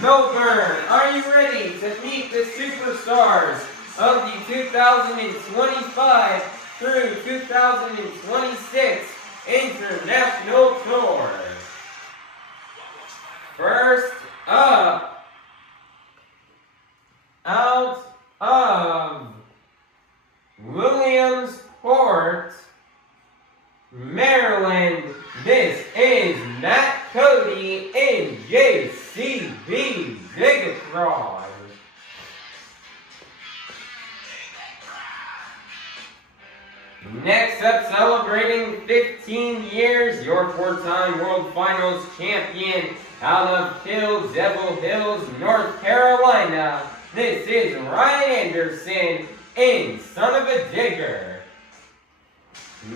Melbourne, are you ready to meet the superstars of the 2025 through 2026 International Tour? First up, out of Williamsport, Maryland, this is Matt Cody in JCB DIGatron. Next up, celebrating 15 years, your four-time World Finals champion out of Devil Hills, North Carolina. This is Ryan Anderson in Son of a Digger.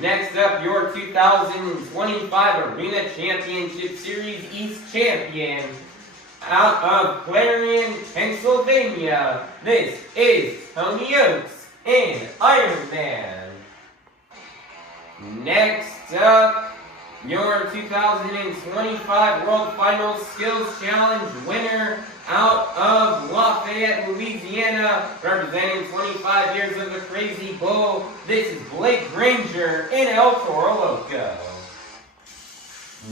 Next up, your 2025 Arena Championship Series East champion out of Clarion, Pennsylvania. This is Tony Ochs in Iron Man. Next up, your 2025 World Finals Skills Challenge winner out of Lafayette, Louisiana, representing 25 years of the Crazy Bull. This is Granger in Toro, Loco.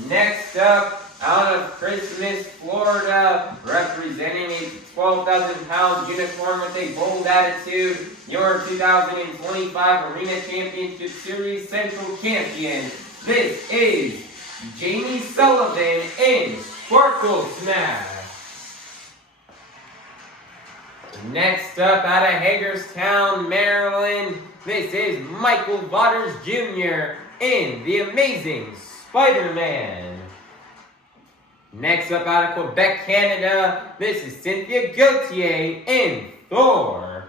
Next up, out of Christmas, Florida, representing a 12,000-pound unicorn with a bold attitude, your 2025 Arena Championship Series Central Champion. This is Jamie Sullivan in Sparkle Smash. Next up, out of Hagerstown, Maryland, this is Michael Vaters Jr. in The Amazing Spider-Man. Next up, out of Quebec, Canada, this is Cynthia Gauthier in Thor.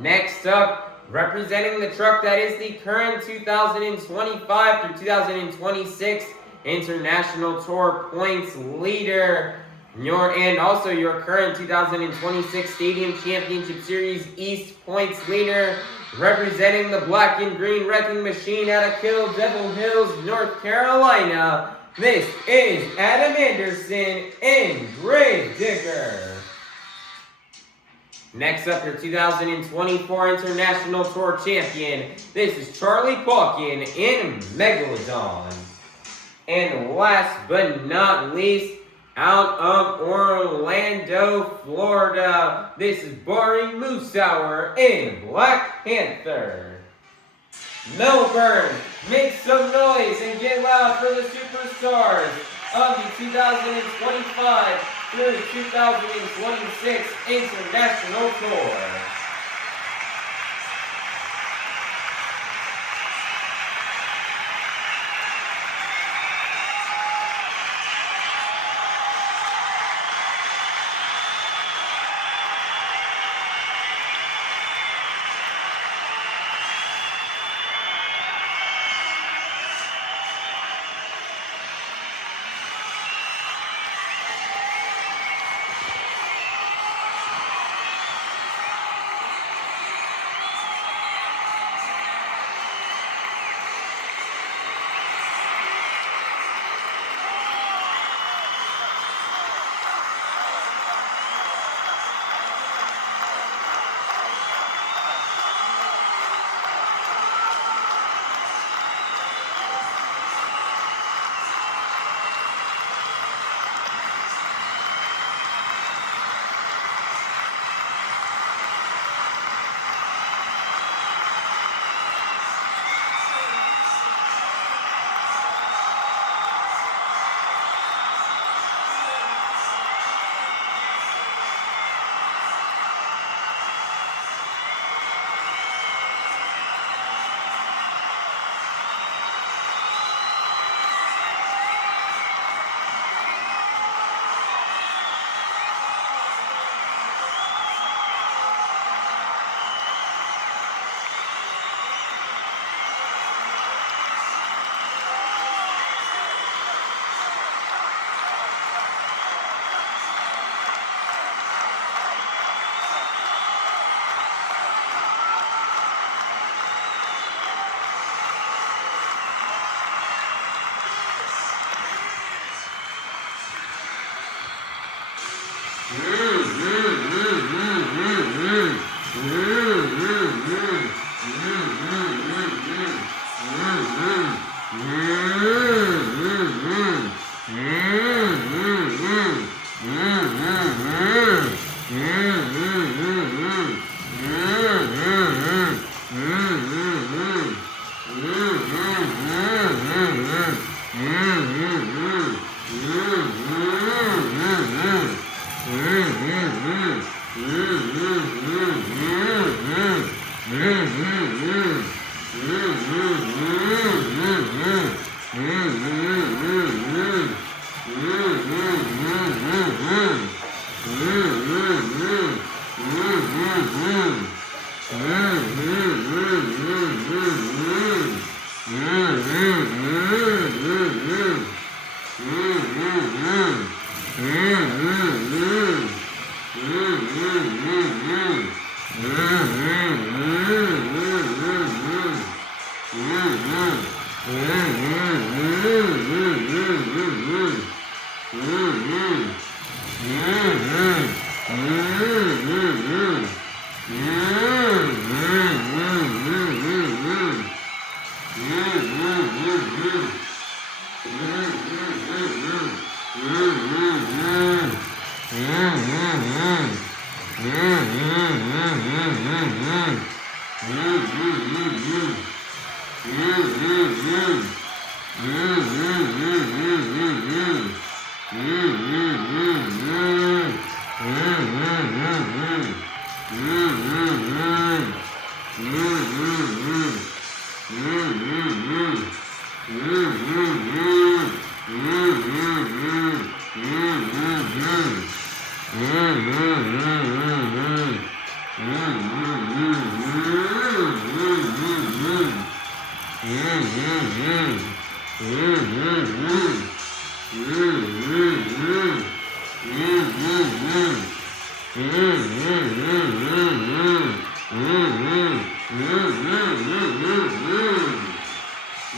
Next up, representing the truck that is the current 2025 through 2026 International Tour points leader, and also your current 2026 Stadium Championship Series East points leader, representing the Black and Green Wrecking Machine out of Devil Hills, North Carolina. This is Adam Anderson in Grave Digger. Next up, your 2024 International Tour champion. This is Charlie Pauken in Megalodon. And last but not least, out of Orlando, Florida, this is Bari Musawwir in Black Panther. Melbourne, make some noise and get loud for the superstars of the 2025 through 2026 International Tour.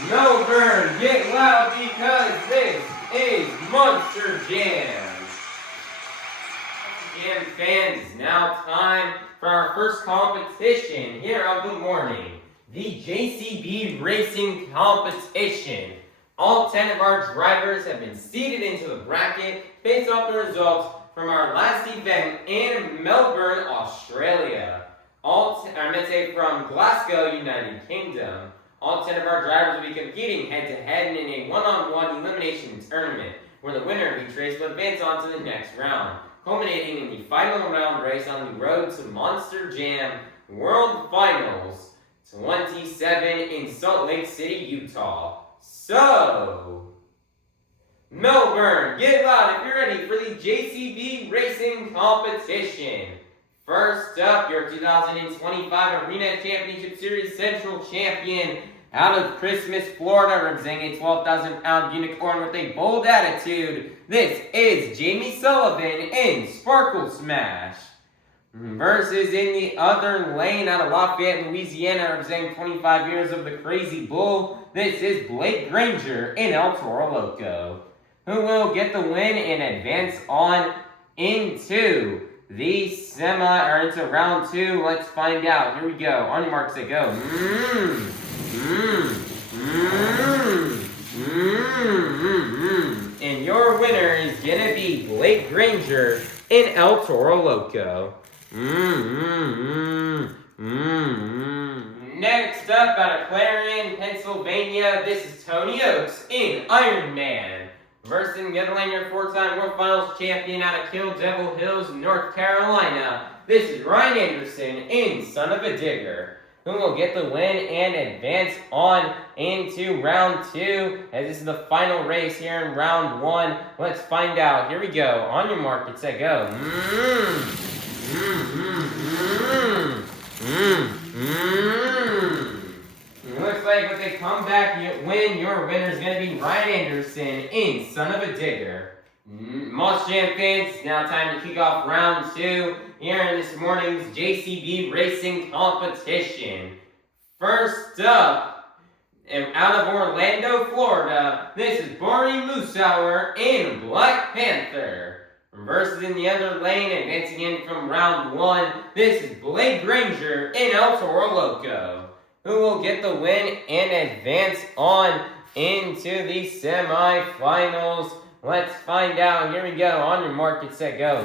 Melbourne, get loud because this is Monster Jam. Jam fans, it's now time for our first competition here of the morning, the JCB Racing Competition. All 10 of our drivers have been seeded into the bracket based off the results from our last event in Melbourne, Australia. From Glasgow, United Kingdom. All 10 of our drivers will be competing head-to-head in a one-on-one elimination tournament, where the winner of each race will advance on to the next round, culminating in the final round race on the road to Monster Jam World Finals 27 in Salt Lake City, Utah. So, Melbourne, get loud if you're ready for the JCB Racing Competition. First up, your 2025 Arena Championship Series Central Champion out of Christmas, Florida, representing a 12,000-pound unicorn with a bold attitude. This is Jamie Sullivan in Sparkle Smash. Versus in the other lane out of Lafayette, Louisiana, representing 25 years of the Crazy Bull. This is Blake Granger in El Toro Loco, who will get the win and advance on into the into round 2. Let's find out. Here we go. On your marks, say go. And your winner is gonna be Blake Granger in El Toro Loco. Next up, out of Clarion, Pennsylvania, this is Tony Ochs in Iron Man. Versus in the other lane, your 4-time World Finals champion out of Kill Devil Hills, North Carolina. This is Ryan Anderson in Son of a Digger, who will get the win and advance on into round 2, as this is the final race here in round 1. Let's find out. Here we go. On your mark, get set, go. Looks like with a comeback win, your winner is going to be Ryan Anderson in Son of a Digger. Monster Jam fans, it's now time to kick off round 2 here in this morning's JCB Racing Competition. First up, out of Orlando, Florida, this is Bari Musawwir in Black Panther. Versus in the other lane, advancing in from round 1, this is Blake Granger in El Toro Loco, who will get the win and advance on into the semifinals. Let's find out. Here we go. On your mark, get set, go.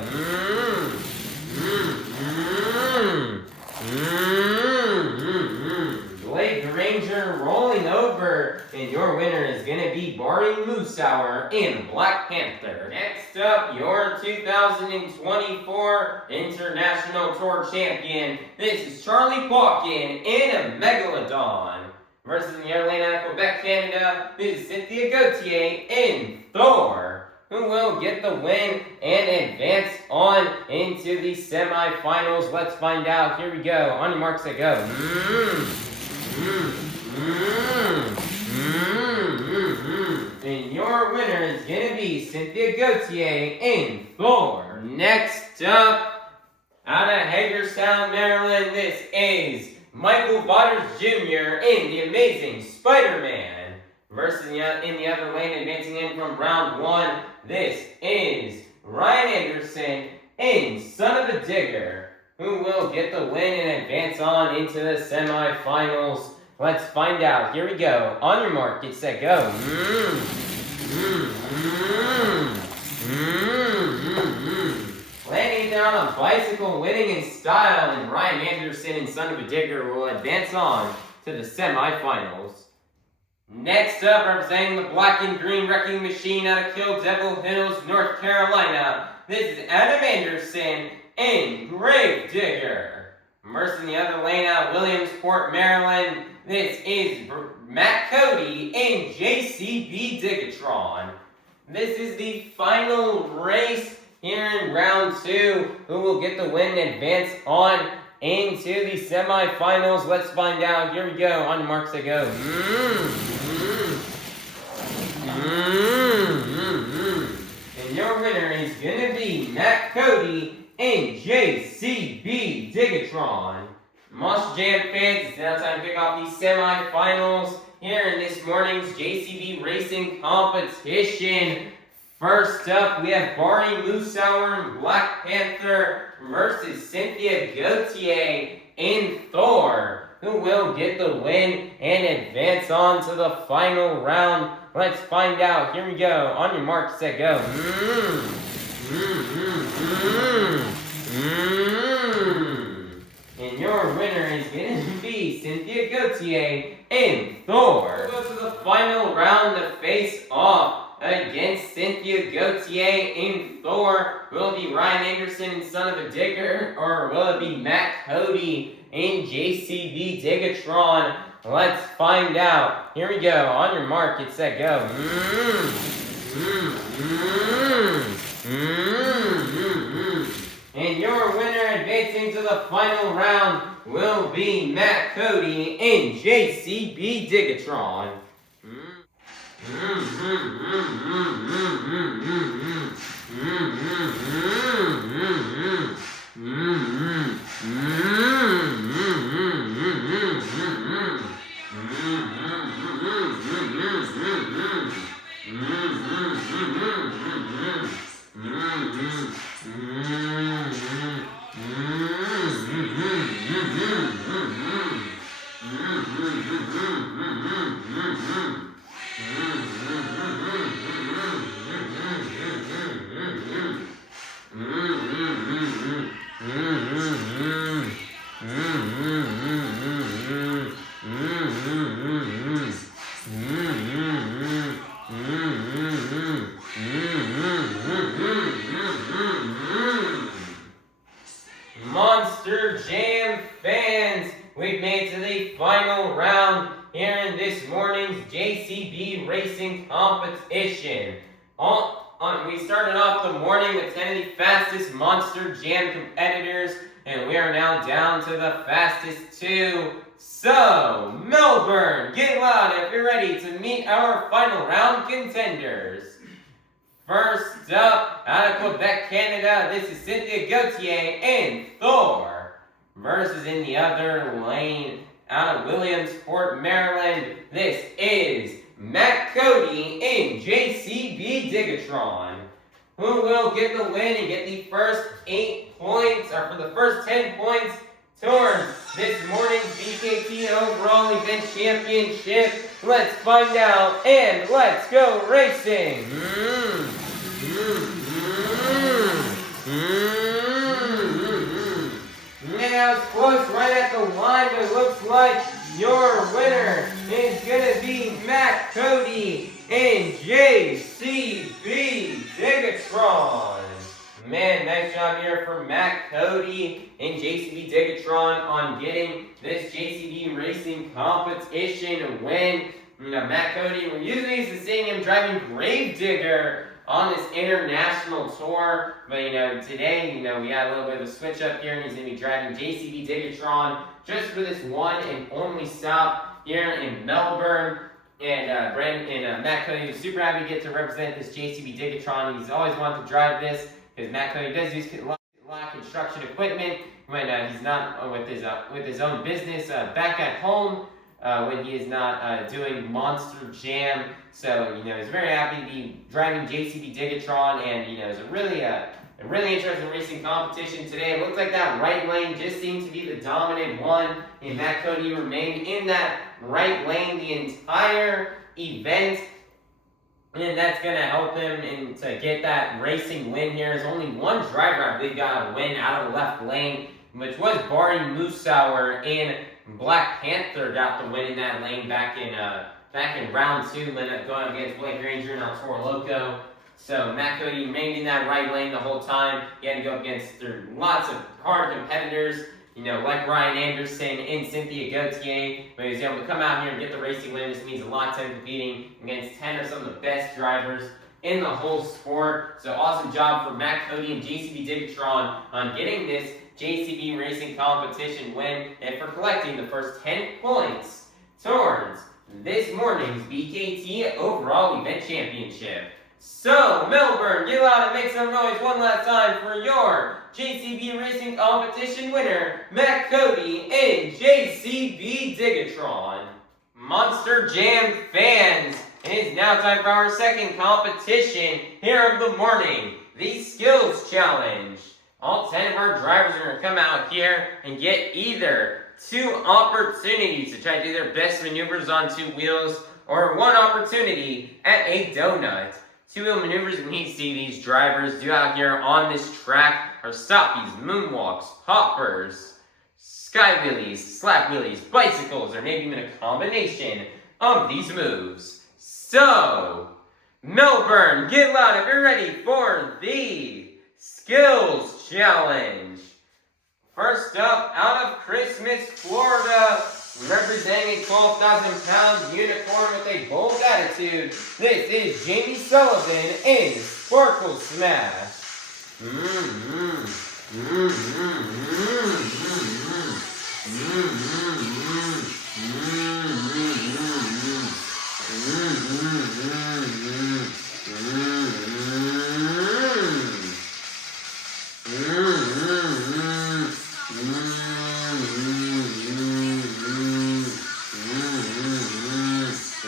Blake Granger rolling over, and your winner is going to be Bari Musawwir in Black Panther. Next up, your 2024 International Tour Champion. This is Charlie Pauken in a Megalodon. Versus in the other lane out of Quebec, Canada, this is Cynthia Gauthier in Thor, who will get the win and advance on into the semifinals. Let's find out. Here we go. On your marks, say go. And And your winner is going to be Cynthia Gauthier in Thor. Next up, out of Hagerstown, Maryland, this is Michael Vaters Jr. in The Amazing Spider-Man. Versus in the other lane, advancing in from round 1, this is Ryan Anderson in Son of a Digger, who will get the win and advance on into the semifinals. Let's find out. Here we go. On your mark, get set, go. Landing down on a bicycle, winning in style, and Ryan Anderson and Son of a Digger will advance on to the semifinals. Next up, representing the black and green wrecking machine out of Kill Devil Hills, North Carolina, this is Adam Anderson in Grave Digger. Immersed in the other lane out of Williamsport, Maryland, this is Matt Cody in JCB DIGatron. This is the final race here in round 2. Who will get the win and advance on into the semifinals? Let's find out. Here we go. On your marks, they go. And your winner is going to be Matt Cody in JCB DIGatron. Monster Jam fans, it's now time to pick off these semifinals here in this morning's JCB Racing Competition. First up, we have Bari, Musawwir, and Black Panther versus Cynthia Gauthier in Thor, who will get the win and advance on to the final round. Let's find out. Here we go. On your mark, set, go. And your winner is going to be Cynthia Gauthier in Thor. We'll go to the final round to face off against Cynthia Gauthier in Thor. Will it be Ryan Anderson in Son of a Digger, or will it be Matt Cody in JCB DIGatron? Let's find out. Here we go. On your mark, get set, go. And your winner advancing to the final round will be Matt Cody in JCB DIGatron. Monster Jam fans, we've made it to the final round here in this morning's JCB Racing Competition. We started off the morning with 10 of the fastest Monster Jam competitors, and we are now down to the fastest 2. So, Melbourne, get loud if you're ready to meet our final round contenders. First up, out of Quebec, Canada, this is Cynthia Gauthier in Thor. Versus in the other lane, out of Williamsport, Maryland, this is Matt Cody in JCB DIGatron. Who will get the win and get the first 8 points, or for the first 10 points, towards this morning's BKT Overall Event Championship? Let's find out, and let's go racing! Now it's close right at the line, but it looks like your winner is going to be Matt Cody in JCB DIGatron. Man, nice job here for Matt Cody in JCB DIGatron on getting this JCB Racing Competition win. Matt Cody, we're usually used to seeing him driving Grave Digger on this international tour, but today, we had a little bit of a switch up here, and he's going to be driving JCB DIGatron just for this one and only stop here in Melbourne. And Matt Cody was super happy to get to represent this JCB DIGatron. He's always wanted to drive this because Matt Cody does use a lot of construction equipment when he's not with his own business back at home when he is not doing Monster Jam. So he's very happy to be driving JCB DIGatron, and it's a really interesting racing competition today. It looks like that right lane just seems to be the dominant one, and Matt Cody remained in that right lane the entire event, and that's going to help him to get that racing win here. There's only one driver, I believe, got a win out of the left lane, which was Bari Musawwir, and Black Panther got the win in that lane back in round 2, going against Granger and Toro Loco. So Matt Cody remained in that right lane the whole time. He had to go against lots of hard competitors, like Ryan Anderson and Cynthia Gauthier. But he was able to come out here and get the racing win. This means a lot to him competing against 10 of some of the best drivers in the whole sport. So awesome job for Matt Cody and JCB DIGatron on getting this JCB racing competition win and for collecting the first 10 points towards this morning's BKT overall event championship. So, Melbourne, get loud and make some noise one last time for your JCB Racing Competition winner, Matt Cody and JCB DIGatron. Monster Jam fans, it is now time for our second competition here of the morning, the Skills Challenge. All 10 of our drivers are going to come out here and get either 2 opportunities to try to do their best maneuvers on 2 wheels, or 1 opportunity at a donut. 2-wheel maneuvers we see these drivers do out here on this track are stoppies, moonwalks, hoppers, sky wheelies, slap wheelies, bicycles, or maybe even a combination of these moves. So, Melbourne, get loud if you're ready for the Skills Challenge. First up, out of Christmas, Florida, representing a 12,000-pound unicorn with a bold attitude, this is Jamie Sullivan in Sparkle Smash.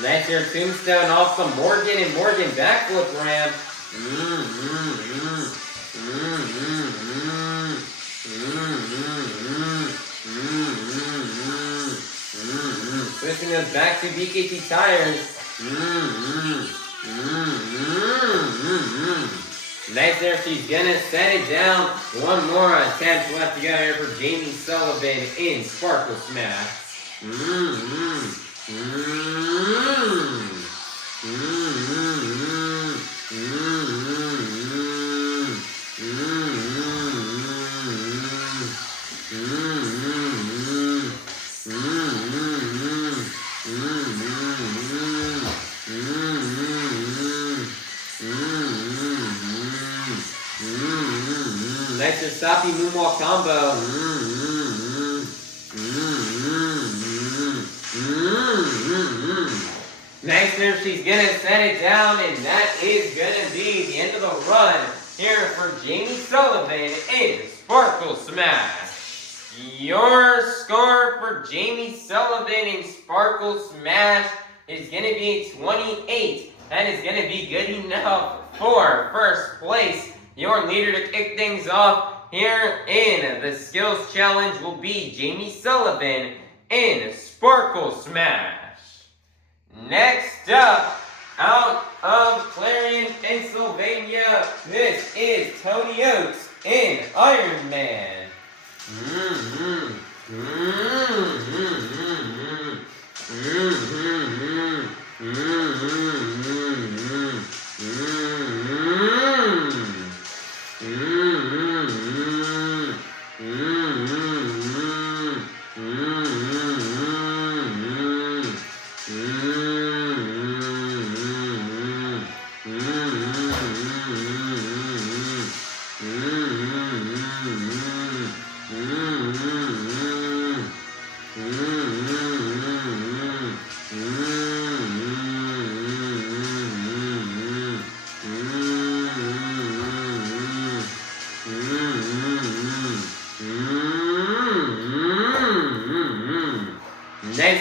That's your tombstone off the Morgan and Morgan backflip ramp. Switching those back to BKT tires. Nice there, she's gonna set it down. One more attempt left to go here for Jamie Sullivan in Sparkle Smash. Nice Sapi moonwalk combo. Nice there, she's gonna set it down, and that is gonna be the end of the run here for Jamie Sullivan in Sparkle Smash. Your score for Jamie Sullivan in Sparkle Smash is gonna be 28. That is gonna be good enough for first place. Your leader to kick things off here in the Skills Challenge will be Jamie Sullivan in Sparkle Smash. Next up, out of Clarion, Pennsylvania, this is Tony Ochs in Iron Man.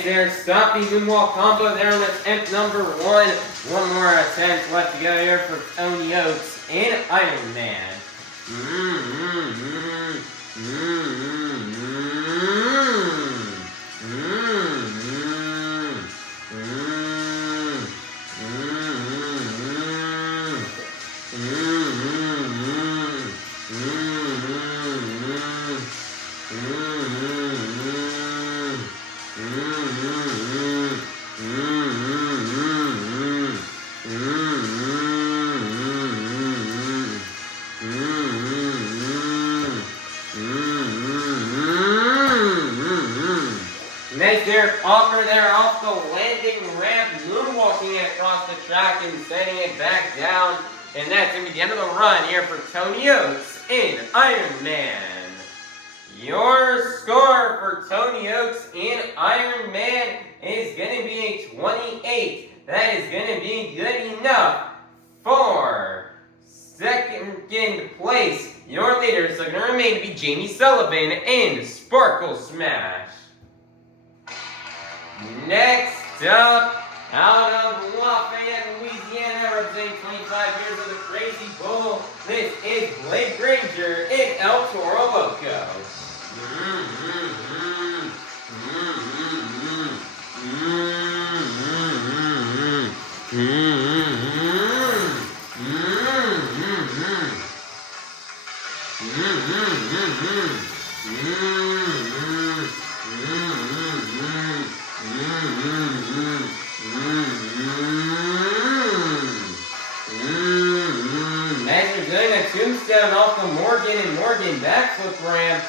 Nice there. Stop the moonwalk combo there on attempt number 1. One more attempt left to go here for Tony Ochs in Iron Man. Nice there, Pauken there off the landing ramp, moonwalking it across the track and sending it back down. And that's going to be the end of the run here for Tony Ochs in Iron Man. Your score for Tony Ochs in Iron Man is going to be a 28. That is going to be good enough for second place. Your leaders are going to remain to be Jamie Sullivan in Sparkle Smash. Next up, out of Lafayette, Louisiana, representing 25 years of the Crazy Bull, this is Blake Granger in El Toro Loco. As you're doing a tombstone off the Morgan and Morgan backflip ramp.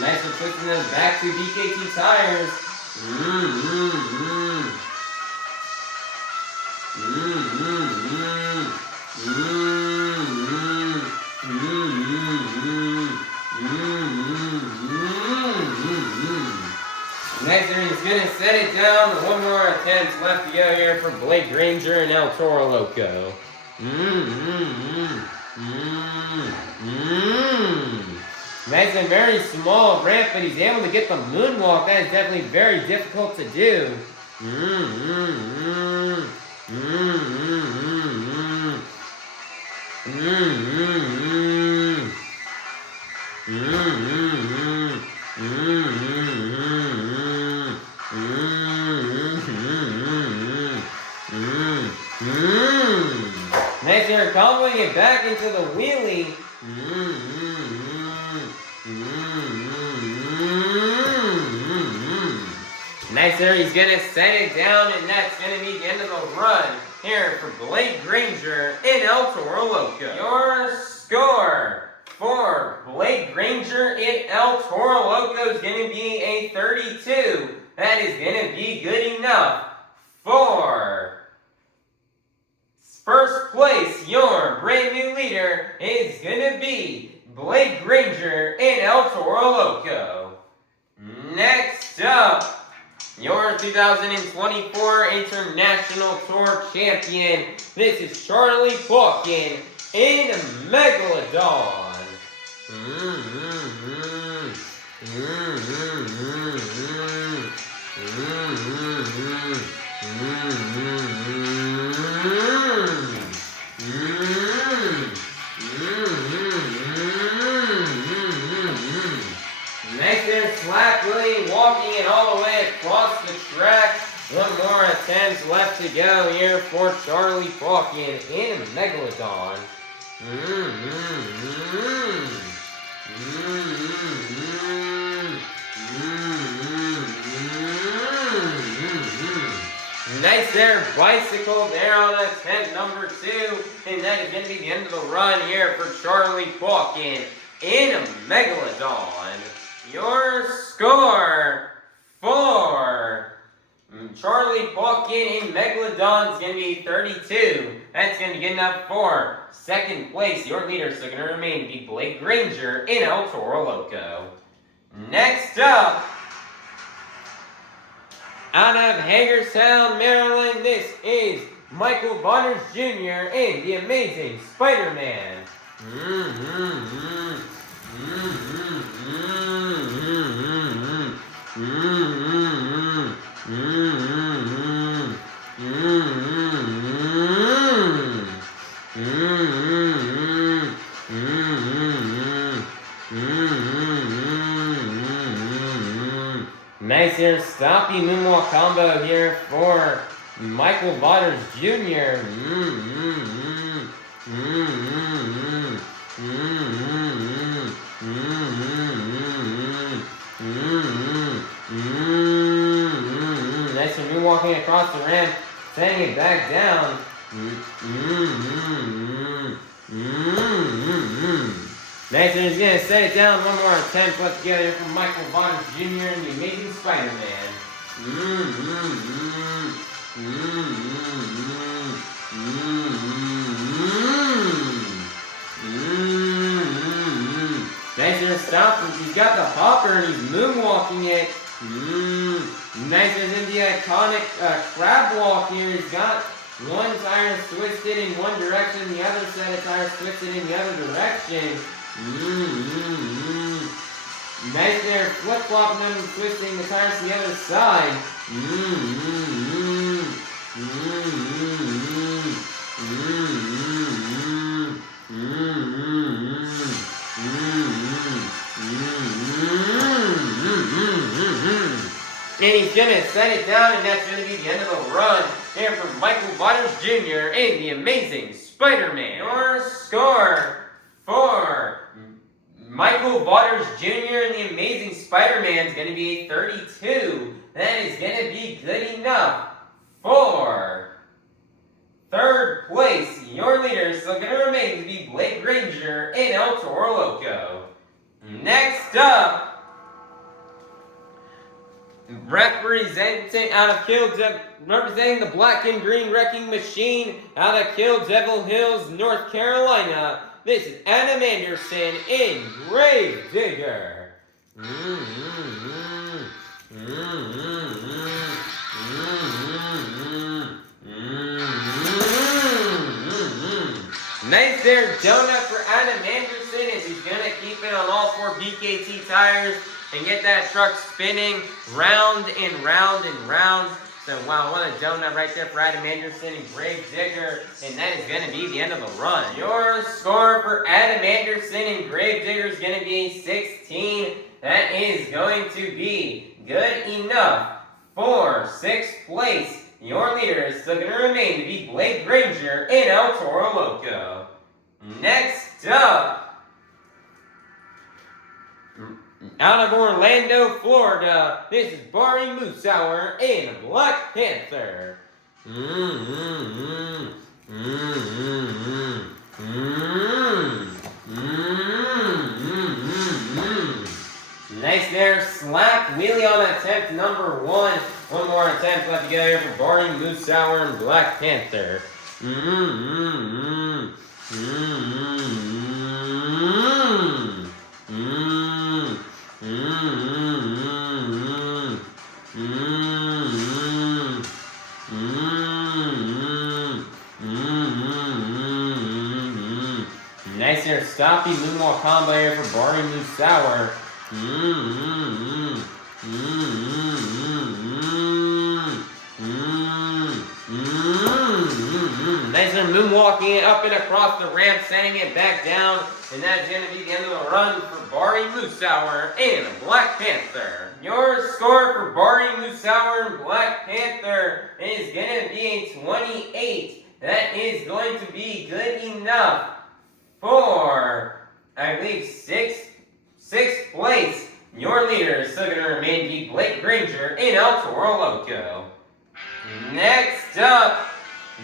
Nice for pushing those back to DKT tires. Next, he's going to set it down. One more attempt left to go here for Blake Granger and El Toro Loco. Nice and very small ramp, but he's able to get the moonwalk. That is definitely very difficult to do. Next, they're comboing it back into the wheelie. Nice there, he's going to set it down, and that's going to be the end of the run here for Blake Granger in El Toro Loco. Your score for Blake Granger in El Toro Loco is going to be a 32. That is going to be good enough for first place. Your brand new leader is going to be Blake Granger in El Toro Loco. Next up, your 2024 International Tour Champion. This is Charlie Pauken in Megalodon. Next, they're slackly walking it all the way across the track. One more attempt left to go here for Charlie Pauken in Megalodon. Nice there, bicycle there on attempt number 2. And that is going to be the end of the run here for Charlie Pauken in Megalodon. Your score for Charlie Pauken in Megalodon is going to be 32. That's going to be good enough for second place. Your leaders are going to remain to be Blake Granger in El Toro Loco. Next up, out of Hagerstown, Maryland, this is Michael Bonners Jr. in The Amazing Spider-Man. Nice here, stoppy moonwalk combo here for Michael Vaters Jr. Nice and moonwalking across the ramp, sending it back down. Nice, and he's going to set it down. One more attempt left together from Michael Vaters Jr. and the Amazing Spider-Man. Nice and stop. He's got the hopper and he's moonwalking it. Nice as in the iconic crab walk here. He's got one tire twisted in one direction, the other set of tires twisted in the other direction. Nice there, flip-flopping them and twisting the tires to the other side. And he's going to set it down, and that's going to be the end of the run here from Michael Vaters Jr. in the Amazing Spider-Man. Your score for Michael Vaters Jr. and the Amazing Spider-Man is going to be a 32. That is going to be good enough for third place. Your leader is still going to remain to be Granger and Toro Loco. Next up, representing the Black and Green Wrecking Machine out of Kill Devil Hills, North Carolina. This is Adam Anderson in Grave Digger. Nice there donut for Adam Anderson as he's going to keep it on all four BKT tires and get that truck spinning round and round and round. So wow, what a donut right there for Adam Anderson and Grave Digger. And that is going to be the end of the run. Your score for Adam Anderson and Grave Digger is going to be 16. That is going to be good enough for 6th place. Your leader is still going to remain to be Granger and Toro Loco. Next up, out of Orlando, Florida, this is Bari Musawwir and Black Panther. Nice there, slap wheelie on attempt number 1. One more attempt left to go here for Bari Musawwir and Black Panther. Nice here, stoppy moonwalk combo here for Bari Musawwir. Nice and moonwalking it up and across the ramp, sending it back down, and that's going to be the end of the run for Bari Musawwir and Black Panther. Your score for Bari Musawwir and Black Panther is going to be a 28. That is going to be good enough for, I believe, 6th place. Your leader is still going to remain to be Granger and Toro Loco. Next up,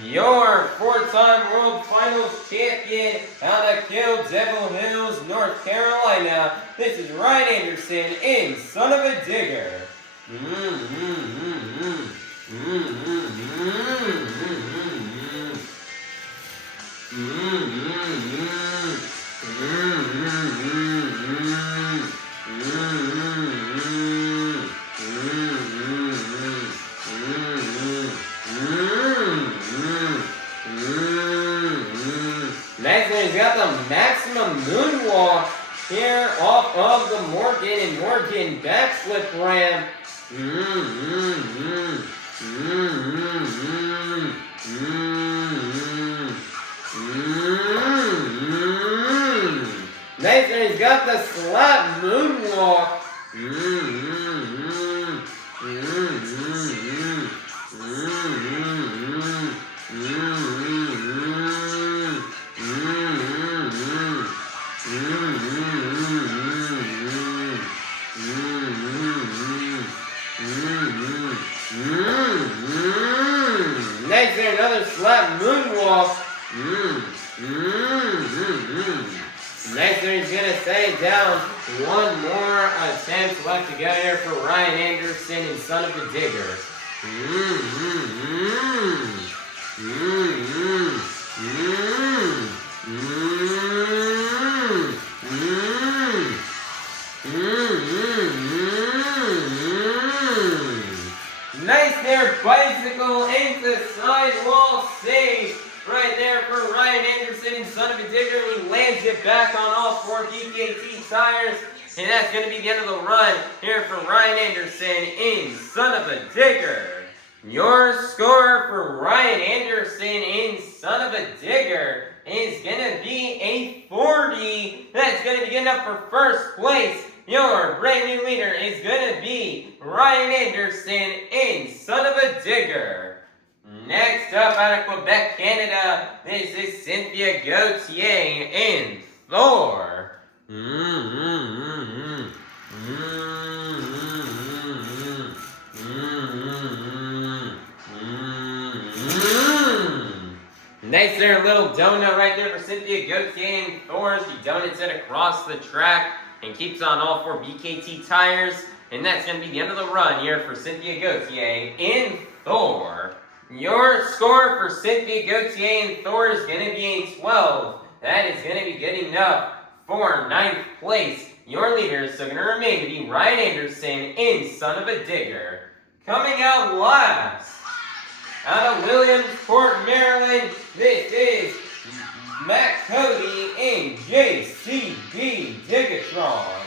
your 4-time World Finals champion out of Kill Devil Hills, North Carolina. This is Ryan Anderson in Son of a Digger. Nice one, he's got the a maximum moonwalk here off of the Morgan and Morgan backflip ramp. Nice, and he's got the slap moonwalk. Nice there, another slap moonwalk. Nice there, he's gonna set it down. One more attempt left to go here for Ryan Anderson and Son of a Digger. Nice there, bicycle into sidewall save. Right there for Ryan Anderson and Son of a Digger. He lands it back on all four DKT tires. And that's going to be the end of the run here for Ryan Anderson and Son of a Digger. Your score for Ryan Anderson and Son of a Digger is going to be a 40. That's going to be good enough for first place. Your brand new leader is going to be Ryan Anderson and Son of a Digger. Next up out of Quebec, Canada, this is Cynthia, Gauthier, and Thor. Nice there, little donut right there for Cynthia, Gauthier, and Thor. She donuts it across the track and keeps on all four BKT tires. And that's going to be the end of the run here for Cynthia, Gauthier, and Thor. Your score for Cynthia, Gauthier, and Thor is going to be a 12. That is going to be good enough for 9th place. Your leaders are going to remain to be Ryan Anderson and Son of a Digger. Coming out last, out of Williamsport, Maryland, this is Matt Cody and JCB DIGatron.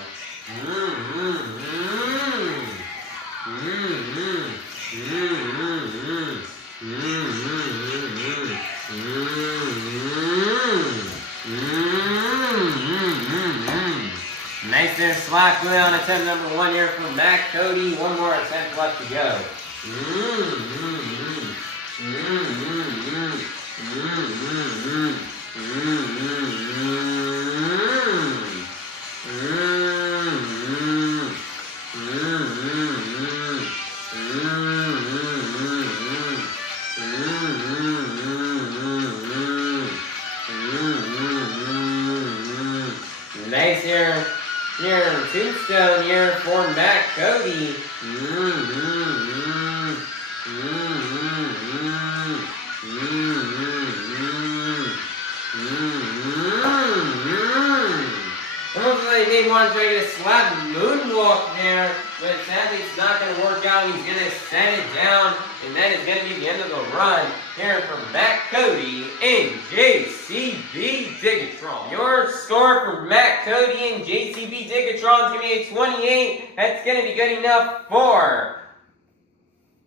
Nice there, slack wheel on attempt number 1 here from Matt Cody. One more attempt left to go. Nice here, tombstone here for Matt Cody. Hopefully they did want to try to get a slap moonwalk there, but sadly it's not going to work out. He's going to set it down, and that is going to be the end of the run here from Matt Cody and JCB DIGatron. Your score for Matt Cody and JCB DIGatron is going to be a 28. That's going to be good enough for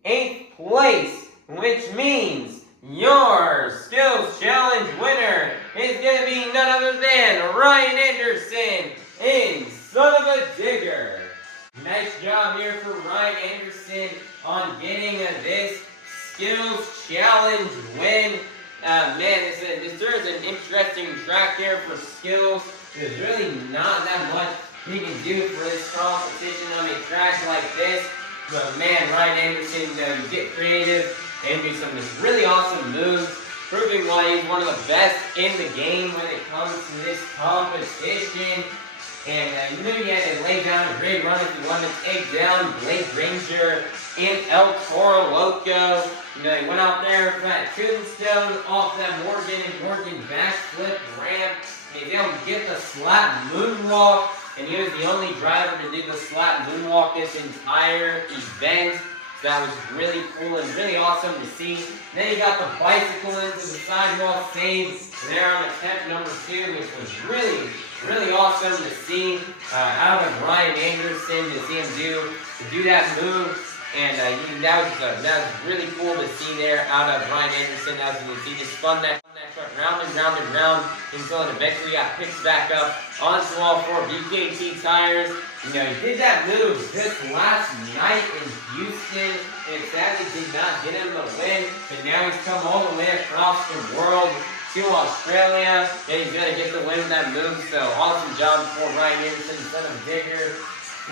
8th place, which means your Skills Challenge winner is going to be none other than Ryan Anderson and Son of a Digger. Nice job here for Ryan Anderson on getting this Skills Challenge win. Man, this is an interesting track here for skills. There's really not that much you can do for this competition on a track like this. But man, Ryan Anderson, you get creative and do some really awesome moves, proving why he's one of the best in the game when it comes to this competition. And you knew you had to lay down a great run if you wanted to take down Granger and Toro, Loco. You know, he went out there for that tombstone off that Morgan backflip ramp. He was able to get the slap moonwalk, and he was the only driver to do the slap moonwalk this entire event. that was really cool and really awesome to see. Then he got the bicycle into the sidewall save there on attempt number 2, which was really, really awesome to see out of Ryan Anderson, to see him do that move. And that was really cool to see there out of Ryan Anderson. As you can see, just spun that truck round and round and round until it eventually got picked back up onto all 4 BKT tires. You know, he did that move just last night in Houston, and sadly did not get him the win. And now he's come all the way across the world to Australia, and he's going to get the win with that move. So awesome job for Ryan Anderson, son of Digger.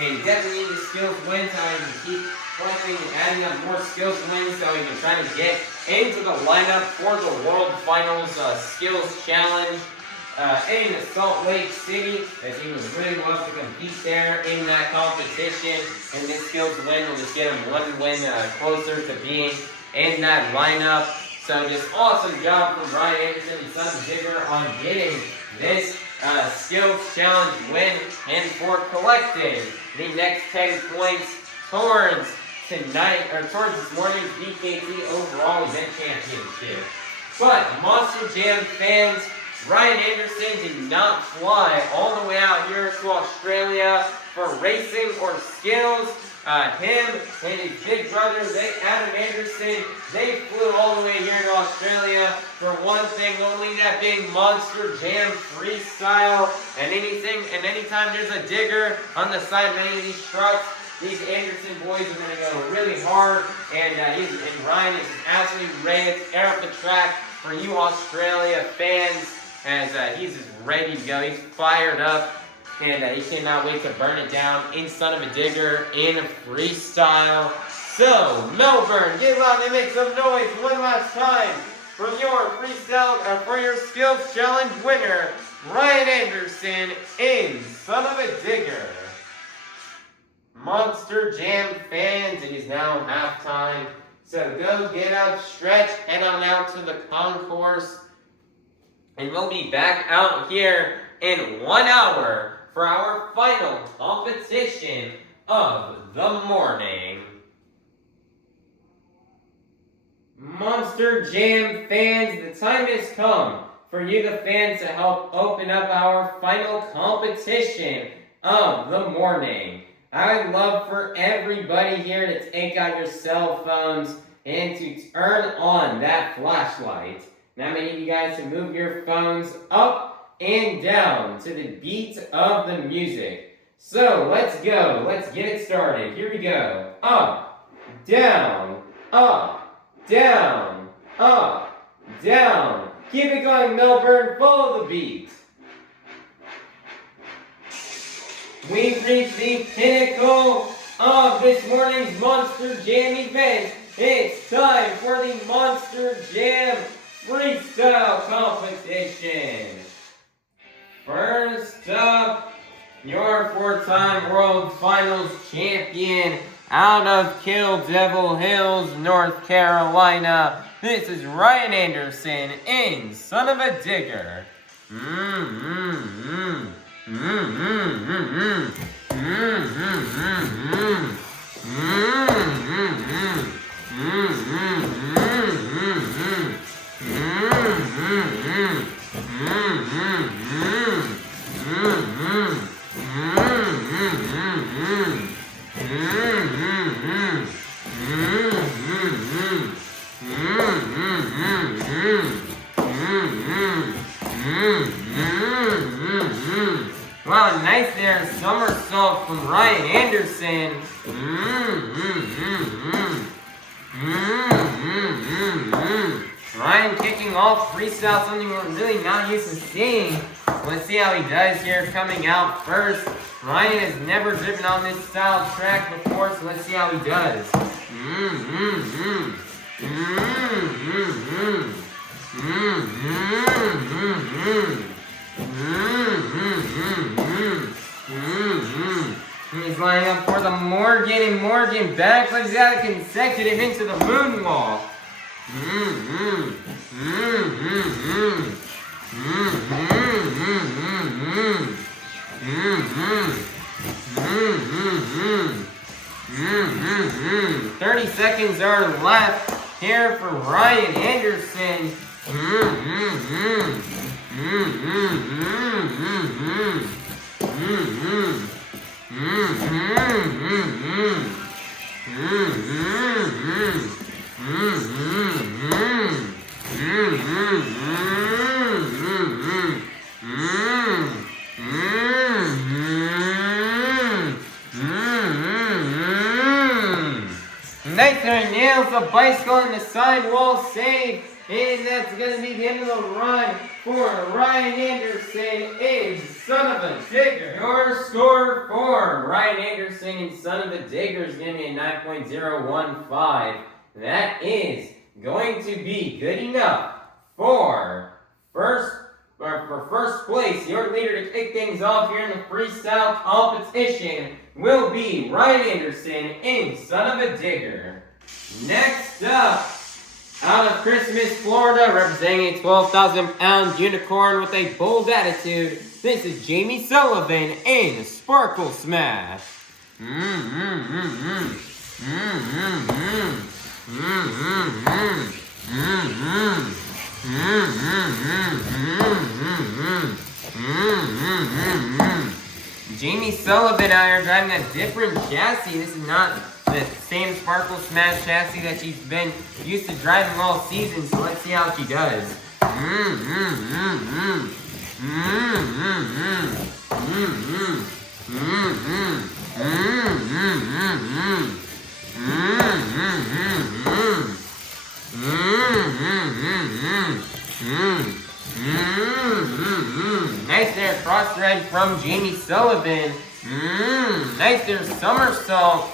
And you definitely need the skills win so he can keep collecting and adding up more skills wins so he can try to get into the lineup for the World Finals Skills Challenge in Salt Lake City, as he would really love to compete there in that competition. And this skills win will just get him 1 win closer to being in that lineup. So just awesome job from Ryan Anderson and son of Digger on getting this skills challenge win and for collecting the next 10 points towards this morning's BKT overall event championship. But Monster Jam fans, Ryan Anderson did not fly all the way out here to Australia for racing or skills. Him and his big brother, Adam Anderson, they flew all the way here to Australia for one thing only, that being Monster Jam Freestyle. And anytime there's a digger on the side of any of these trucks, these Anderson boys are going to go really hard, and Ryan is absolutely ready to tear up the track for you Australia fans, as he's just ready to go. He's fired up, and he cannot wait to burn it down in Son of a Digger in freestyle. So, Melbourne, get loud and make some noise one last time for your freestyle, for your skills challenge winner, Ryan Anderson in Son of a Digger. Monster Jam fans, it is now halftime, so go get out, stretch, head on out to the concourse, and we'll be back out here in 1 hour for our final competition of the morning. Monster Jam fans, the time has come for you, the fans, to help open up our final competition of the morning. I would love for everybody here to take out your cell phones and to turn on that flashlight. Now I'm going to need you guys to move your phones up and down to the beat of the music. So let's go. Let's get it started. Here we go. Up, down, up, down, up, down. Keep it going, Melbourne. Follow the beat. We've reached the pinnacle of this morning's Monster Jam event. It's time for the Monster Jam Freestyle Competition. First up, your 4-time World Finals champion out of Kill Devil Hills, North Carolina. This is Ryan Anderson in Son of a Digger. Wow, nice there, somersault from Ryan Anderson. Ryan kicking off freestyle, something we're really not used to seeing. Let's see how he does here coming out first. Ryan has never driven on this style track before, so let's see how he does. He's lining up for the Morgan, and Morgan backflips out consecutive into the moonwalk. 30 seconds are left here for Ryan Anderson. Nice there, nails the bicycle in the sidewall save. And that's going to be the end of the run for Ryan Anderson in Son of a Digger. Your score for Ryan Anderson in Son of a Digger is going to be a 9.015. That is going to be good enough for first place. Your leader to kick things off here in the freestyle competition will be Ryan Anderson in Son of a Digger. Next up, out of Christmas, Florida, representing a 12,000-pound unicorn with a bold attitude, this is Jamie Sullivan in Sparkle Smash. Jamie Sullivan out here driving a different chassis. This is not the same Sparkle Smash chassis that she's been used to driving all season, so let's see how she does. Nice there, cross thread from Jamie Sullivan. Nice there, somersault.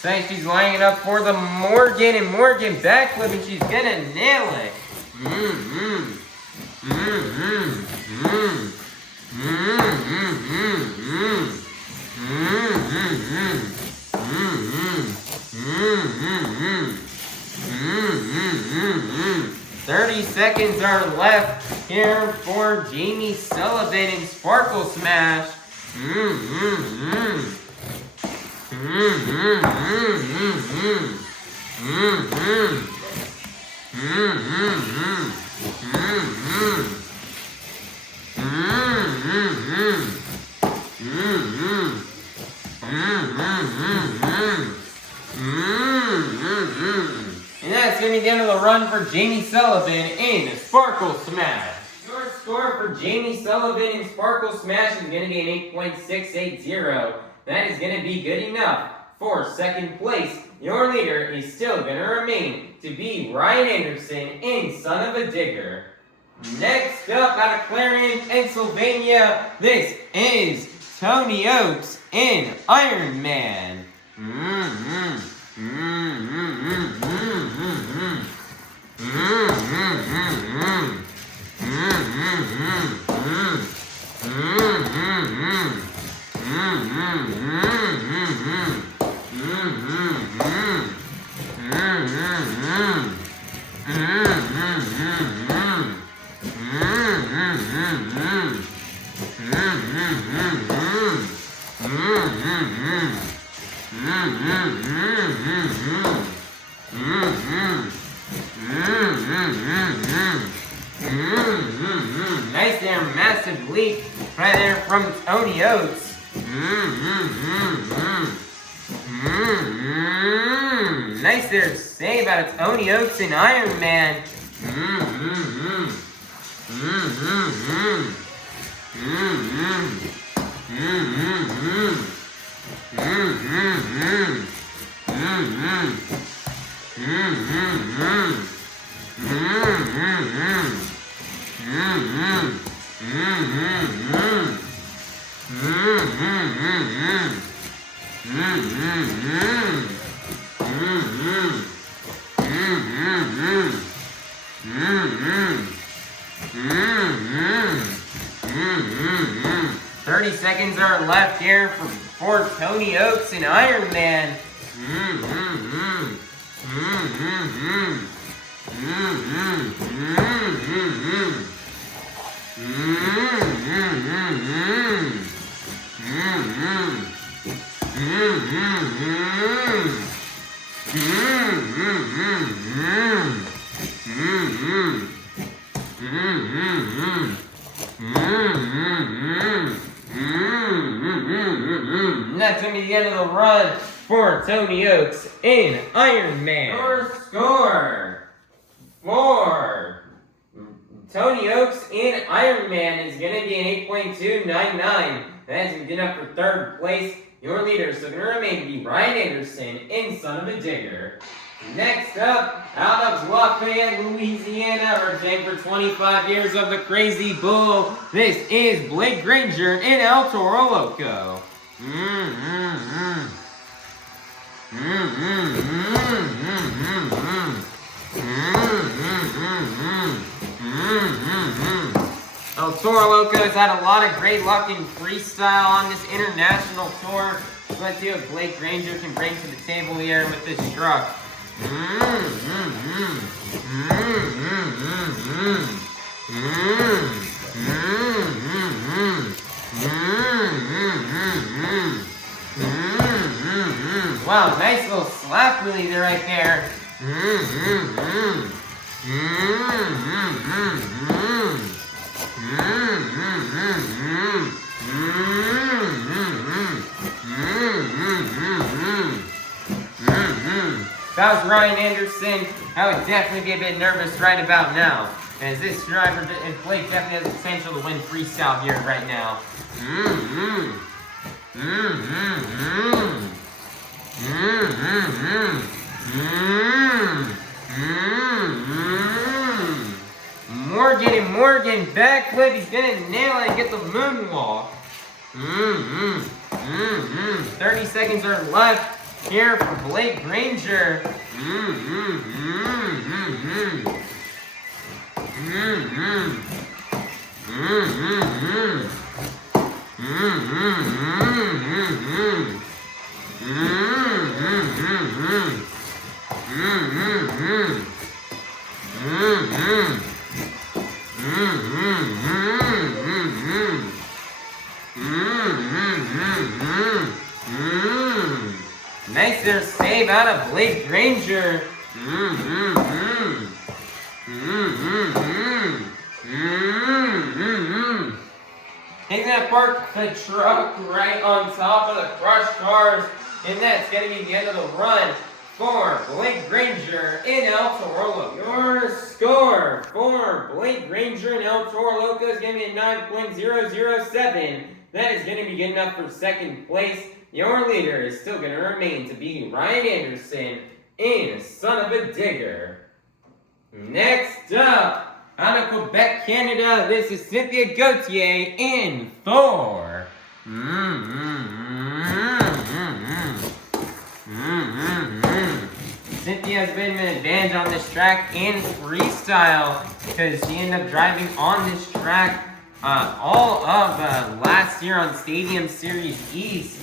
So she's lining it up for the Morgan, and Morgan backflip, and she's gonna nail it. $30 seconds are left here for Jamie Sullivan in Sparkle Smash. And that's going to be the end of the run for Jamie Sullivan in Sparkle Smash. Your score for Jamie Sullivan in Sparkle Smash is going to be an 8.680. That is going to be good enough for second place. Your leader is still going to remain to be Ryan Anderson in Son of a Digger. Next up, out of Clarion, Pennsylvania, this is Tony Ochs in Iron Man. Nice there, massive leap right there from Tony Ochs. Nice there, save out of Tony Ochs and Iron Man. Seconds are left here for Tony Ochs and Iron Man. That's going to be the end of the run for Tony Ochs in Iron Man. Your score for Tony Ochs in Iron Man is going to be an 8.299. That's good enough for third place. Your leader is still going to remain to be Ryan Anderson in Son of a Digger. Next up, out of Lafayette, Louisiana, representing for 25 years of the Crazy Bull, this is Blake Granger in El Toro Loco. El Toro Loco has had a lot of great luck in freestyle on this international tour. Let's see what Blake Granger can bring to the table here with this truck. Wow, nice little slap wheelie there right there. If I was Ryan Anderson, I would definitely be a bit nervous right about now, as this driver, Blake, definitely has the potential to win freestyle here right now. Morgan, backflip, he's gonna nail it and get the moonwalk. 30 seconds are left here for Blake Granger. Nice there save out of Blake Granger. Taking that park the truck right on top of the crushed cars, and that's going to be the end of the run for Blake Granger in El Toro Loco. Your score for Blake Granger in El Toro Loco is going to be a 9.007. That is going to be good enough for second place. Your leader is still going to remain to be Ryan Anderson in Son of a Digger. Next up, out of Quebec, Canada, this is Cynthia Gauthier in Thor. Cynthia has been an advantage on this track in freestyle because she ended up driving on this track all of last year on Stadium Series East.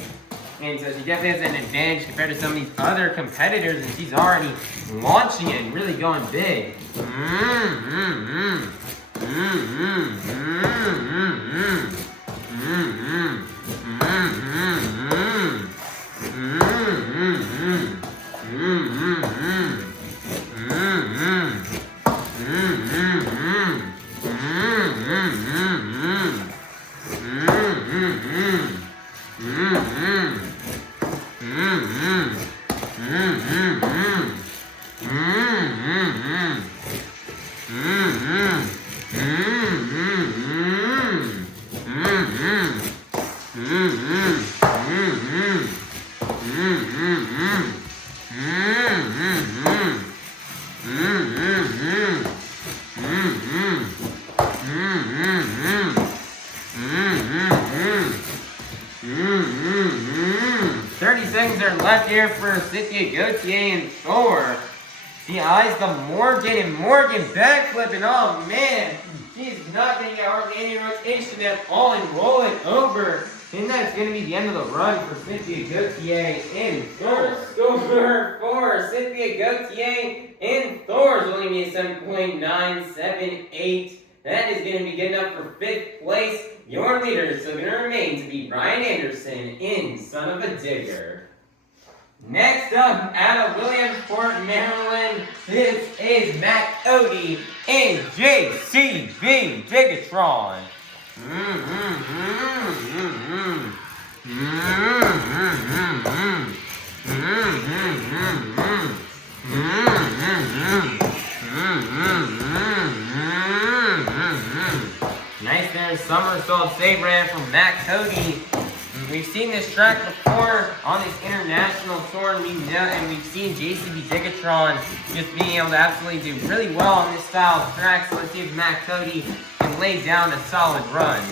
And so she definitely has an advantage compared to some of these other competitors, and she's already launching it and really going big. Left here for Cynthia Gauthier and Thor. She eyes the Morgan backflipping. Oh man, she's not going to get hardly any rotation at all and rolling over And that's going to be the end of the run for Cynthia, Gauthier, and Thor. Score for Cynthia, Gauthier, and Thor is only going to be a 7.978. That is going to be good enough for 5th place. Your leader is still going to remain to be Ryan Anderson in Son of a Digger. Next up, out of Williamsport, Maryland, this is Matt Cody and JCB DIGatron. Nice there, somersault save ran from Matt Cody. We've seen this track before on this international tour, and we've seen JCB DIGatron just being able to absolutely do really well on this style of track. So let's see if Matt Cody can lay down a solid run.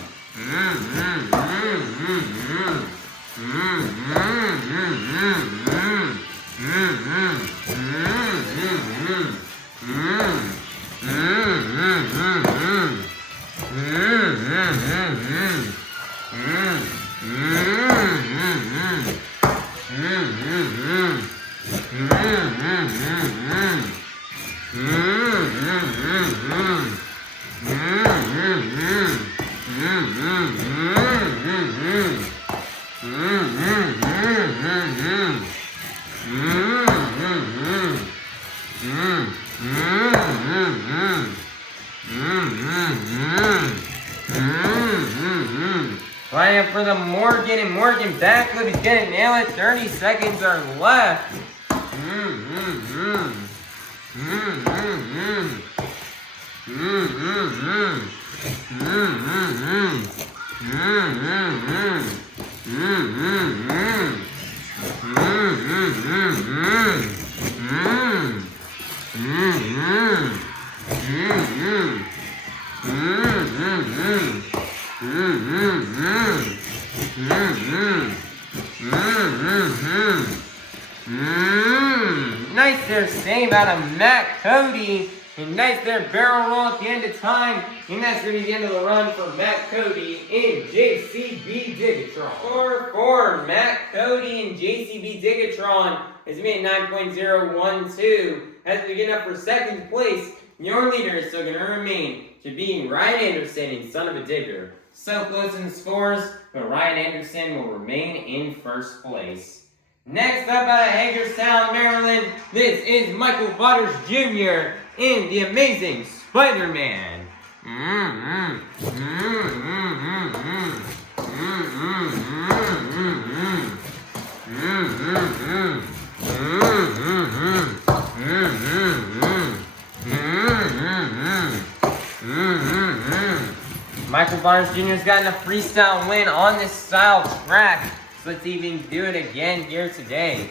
Line up for the Morgan and Morgan backflip. He's gonna nail it. 30 seconds are left. Nice there save out of Matt Cody. And nice there barrel roll at the end of time. And that's going to be the end of the run for Matt Cody and JCB DIGatron. For Matt Cody and JCB DIGatron is made 9.012. As we get up for 2nd place, your leader is still going to remain to be Ryan Anderson and Son of a Digger. So close in the scores, but Ryan Anderson will remain in 1st place. Next up out of Hagerstown, Maryland, this is Michael Vaters Jr. and the Amazing Spider-Man. Michael Vaters Jr. has gotten a freestyle win on this style track. So let's even do it again here today.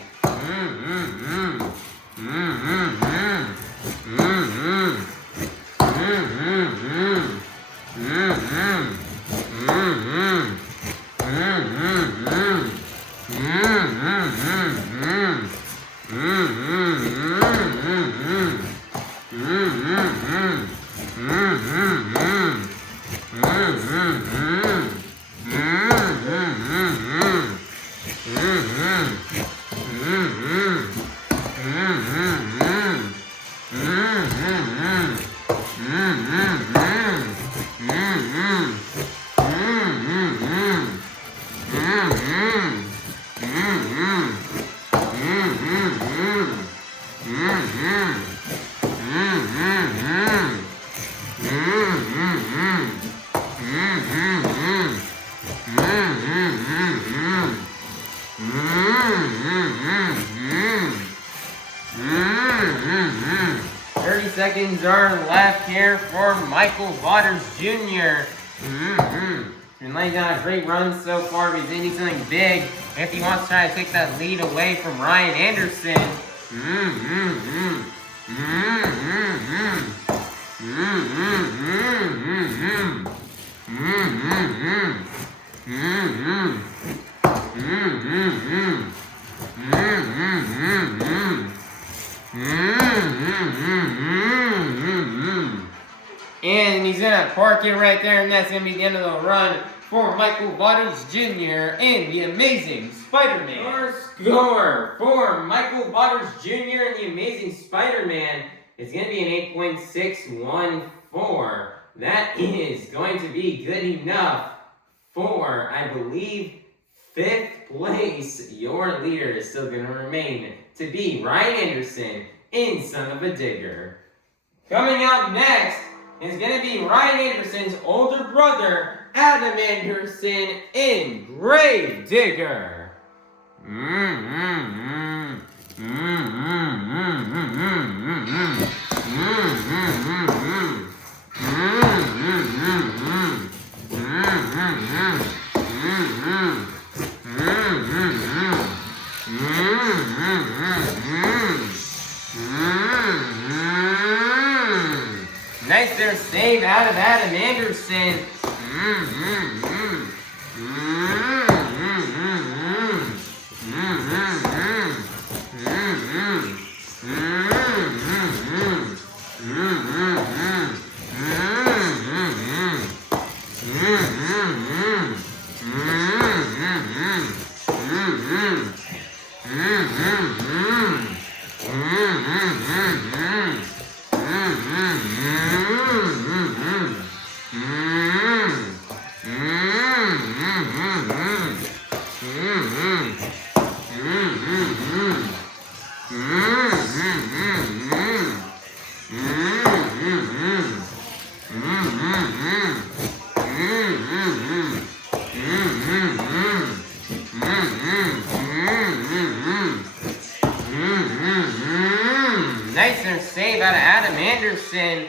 Seconds are left here for Michael Vaters Jr. Been laying down a great run so far, but he's going to do something big if he wants to try to take that lead away from Ryan Anderson. And he's gonna park it right there, and that's gonna be the end of the run for Michael Vaters Jr. and the Amazing Spider-Man. Your score for Michael Vaters Jr. and the Amazing Spider-Man is going to be an 8.614. That is going to be good enough for, I believe, 5th place. Your leader is still going to remain to be Ryan Anderson in Son of a Digger. Coming up next is going to be Ryan Anderson's older brother, Adam Anderson, in Grave Digger. Nice there save out of Adam Anderson. Nice there save out of Adam Anderson.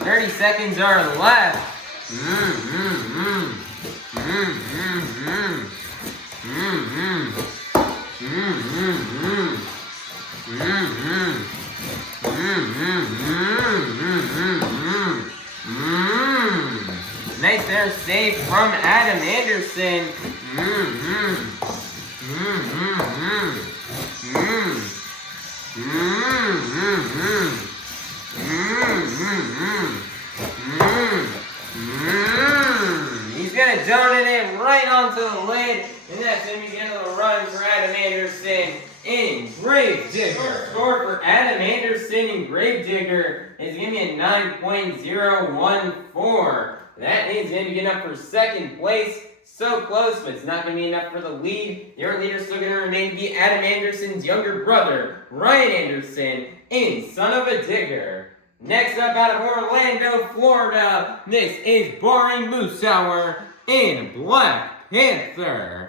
30 seconds are left. Nice there save from Adam Anderson. He's gonna donate it right onto the lid, and that's gonna be the end of the run for Adam Anderson in Grave Digger. Score for Adam Anderson in Grave Digger is gonna be a 9.014. That is going to be enough for 2nd place. So close, but it's not going to be enough for the lead. Your leader is still going to remain to be Adam Anderson's younger brother, Ryan Anderson, in Son of a Digger. Next up out of Orlando, Florida, this is Bari Musawwir in Black Panther.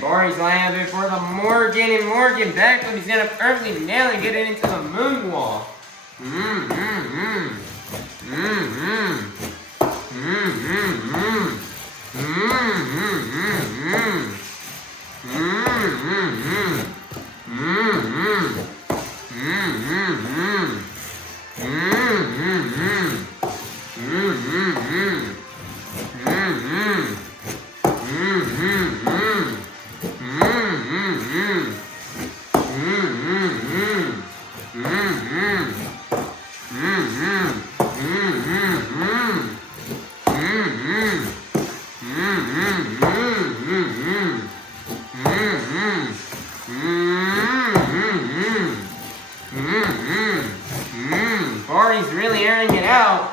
Bari's lining up for the Morgan, and Morgan backflip. He's gonna firmly nail and get it into the moonwall. Bari's really airing it out.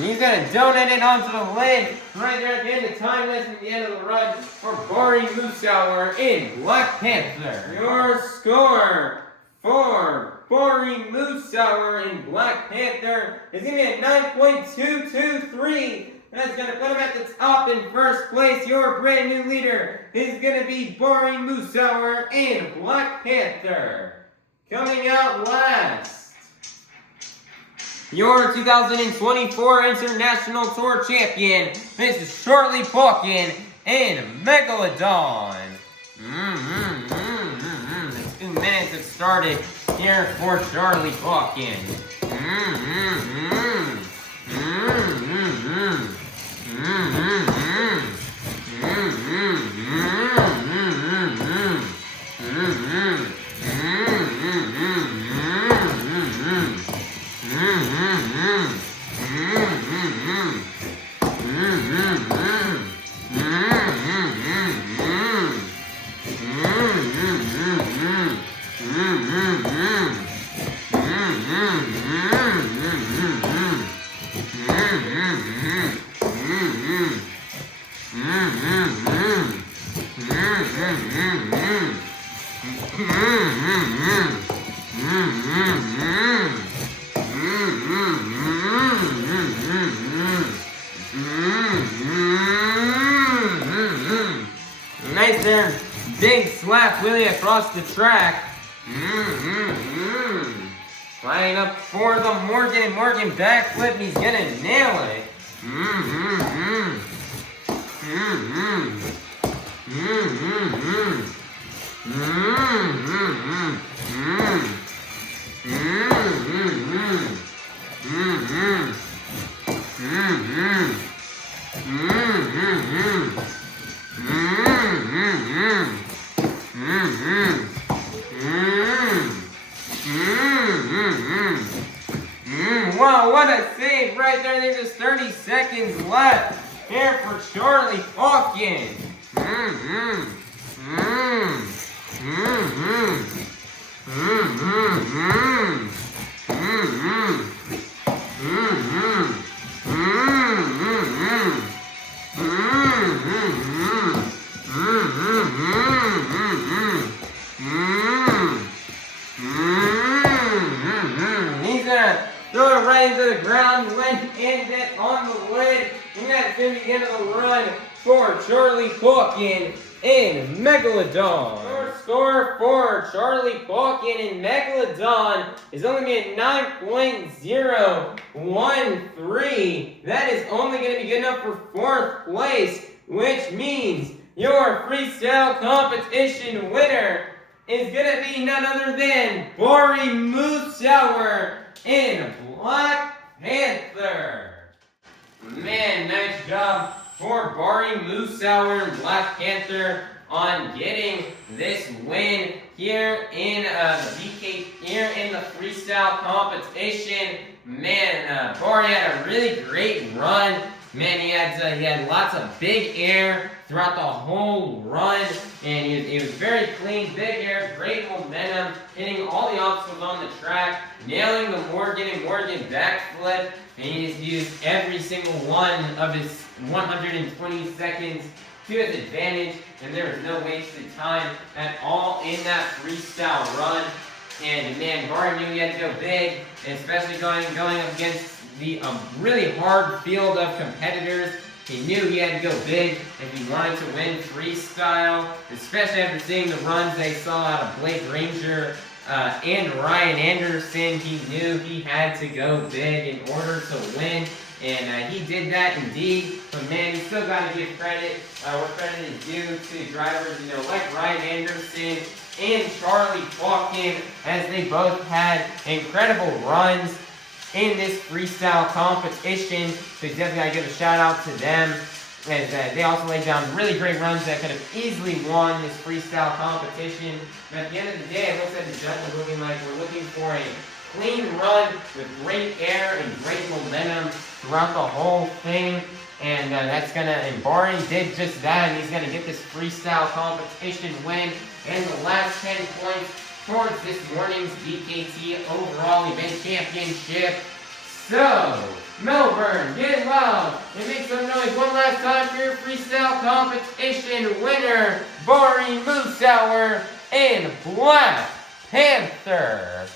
He's gonna donate it onto the lid right there at the end of time. That's at the end of the run for Bari Musawwir in Black Panther. Your score for Bari Musawwir in Black Panther is gonna be at 9.223. That's gonna put him at the top in first place. Your brand new leader is gonna be Bari Musawwir in Black Panther. Coming out last, your 2024 International Tour Champion, this is Charlie Pauken in Megalodon. The 2 minutes have started here for Charlie Pauken. Nice there, big slap wheelie across the track. Flying up for the Morgan backflip, he's gonna nail it. Wow, what a save right there. There's just 30 seconds left here for Charlie Pauken. He's gonna throw it right into the ground, land it on the lid, and that's gonna be the end of the run for Charlie Pauken in Megalodon. Your score for Charlie Pauken in Megalodon is only going to be at 9.013. That is only going to be good enough for 4th place, which means your freestyle competition winner is going to be none other than Bari Musawwir in Black Panther. Man, nice job for Bari Musawwir and Black Panther on getting this win here in the freestyle competition. Man, Bari had a really great run. Man, he had lots of big air throughout the whole run, and he was very clean, big air, great momentum, hitting all the obstacles on the track, nailing the Morgan backflip, and he just used every single one of his 120 seconds to his advantage, and there was no wasted time at all in that freestyle run. And man, Bari knew he had to go big, and especially going up against the really hard field of competitors. He knew he had to go big if he wanted to win freestyle, especially after seeing the runs they saw out of Blake Granger and Ryan Anderson. He knew he had to go big in order to win, and he did that indeed. But man, you still got to give credit where credit is due to drivers, like Ryan Anderson and Charlie Pauken, as they both had incredible runs in this freestyle competition. So definitely gotta give a shout out to them, as they also laid down really great runs that could have easily won this freestyle competition. But at the end of the day, it looks like the judges are looking like we're looking for a clean run with great air and great momentum throughout the whole thing. And and Bari did just that, and he's gonna get this freestyle competition win. And the last 10 points towards this morning's DKT overall event championship. So, Melbourne, get loud and make some noise one last time for your freestyle competition winner, Bari, Musawwir, and Black Panther.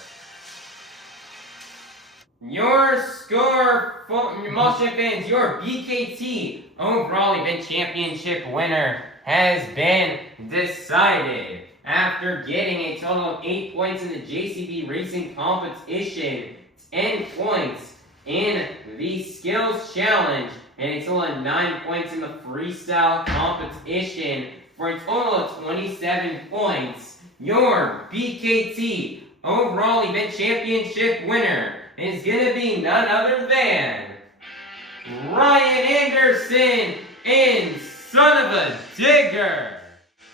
Your score, Mulch fans, your BKT overall event championship winner has been decided. After getting a total of 8 points in the JCB Racing Competition, 10 points in the Skills Challenge, and a total of 9 points in the Freestyle Competition, for a total of 27 points, your BKT overall event championship winner is going to be none other than Ryan Anderson in Son of a Digger.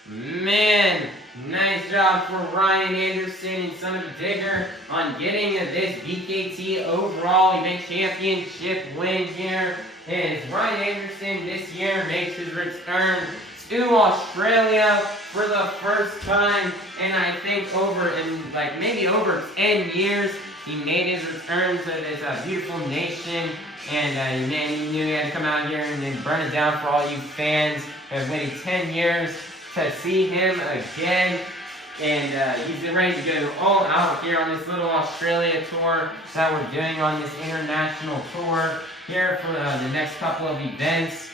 Man, nice job for Ryan Anderson and Son of a Digger on getting this BKT overall event championship win here. As Ryan Anderson this year makes his return to Australia for the first time, and I think maybe over 10 years, he made his return to this beautiful nation, and he knew he had to come out here and then burn it down for all you fans who have waited 10 years to see him again. And he's ready to go all out here on this little Australia tour that we're doing on this international tour here for the next couple of events.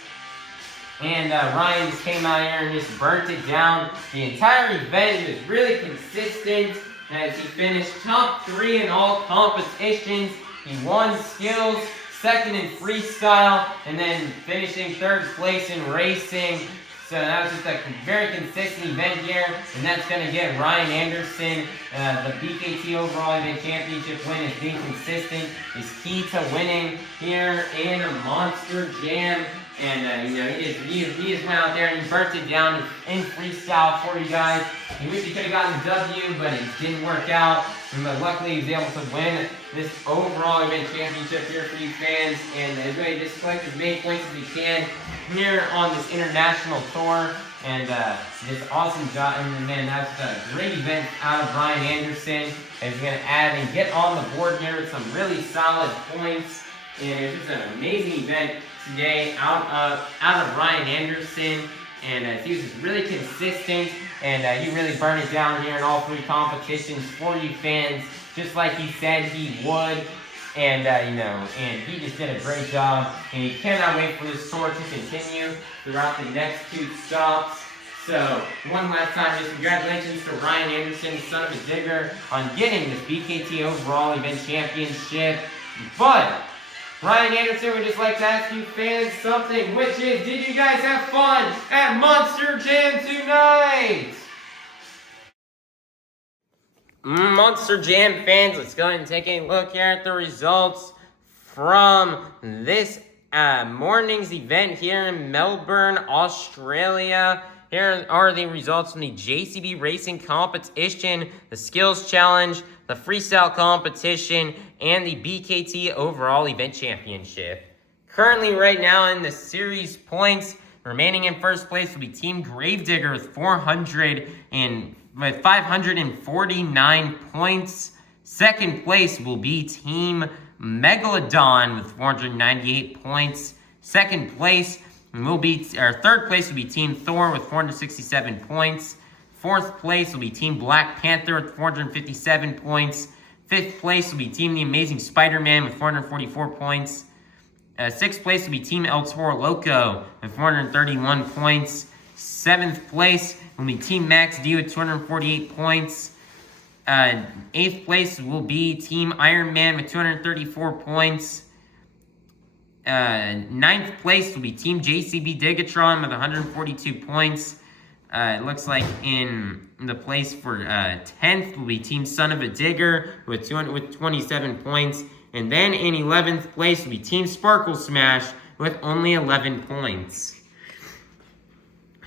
And Ryan just came out here and just burnt it down the entire event. He was really consistent as he finished top 3 in all competitions. He won skills, second in freestyle, and then finishing 3rd place in racing. So that was just a very consistent event here, and that's going to get Ryan Anderson the BKT overall event championship win. Is being consistent is key to winning here in a Monster Jam. And he just went out there and he burnt it down in freestyle for you guys. He wished he could have gotten the W, but it didn't work out. But luckily he was able to win this overall event championship here for you fans. And he's ready to collect as many points as he can here on this international tour. And this awesome job. And man, that's a great event out of Ryan Anderson. And he's going to add and get on the board here with some really solid points. And it was just an amazing event today out of Ryan Anderson, and he was just really consistent, and he really burned it down here in all 3 competitions for you fans, just like he said he would. And and he just did a great job, and he cannot wait for this tour to continue throughout the next 2 stops. So one last time, just congratulations to Ryan Anderson, Son of a Digger, on getting this BKT overall event championship. But Ryan Anderson would just like to ask you fans something, which is, did you guys have fun at Monster Jam tonight? Monster Jam fans, let's go ahead and take a look here at the results from this morning's event here in Melbourne, Australia. Here are the results from the JCB Racing Competition, the Skills Challenge, the Freestyle Competition, and the BKT Overall Event Championship. Currently, right now in the series points, remaining in first place will be Team Gravedigger with 549 points. Second place will be Team Megalodon with 498 points. Third place will be Team Thor with 467 points. Fourth place will be Team Black Panther with 457 points. Fifth place will be Team The Amazing Spider-Man with 444 points. Sixth place will be Team Toro Loco with 431 points. Seventh place will be Team Max D with 248 points. Eighth place will be Team Iron Man with 234 points. Ninth place will be Team JCB DIGatron with 142 points. It looks like in the place for 10th will be Team Son of a Digger with 27 points. And then in 11th place will be Team Sparkle Smash with only 11 points.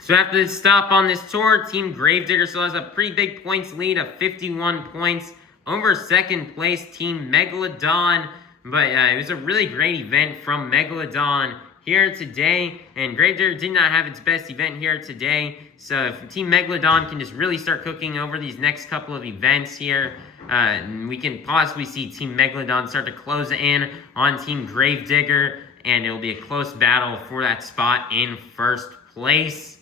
So after this stop on this tour, Team Gravedigger still has a pretty big points lead of 51 points over second place Team Megalodon. But it was a really great event from Megalodon here today, and Granger did not have its best event here today. So if Team Megalodon can just really start cooking over these next couple of events here, we can possibly see Team Megalodon start to close in on Team Gravedigger, and it'll be a close battle for that spot in first place.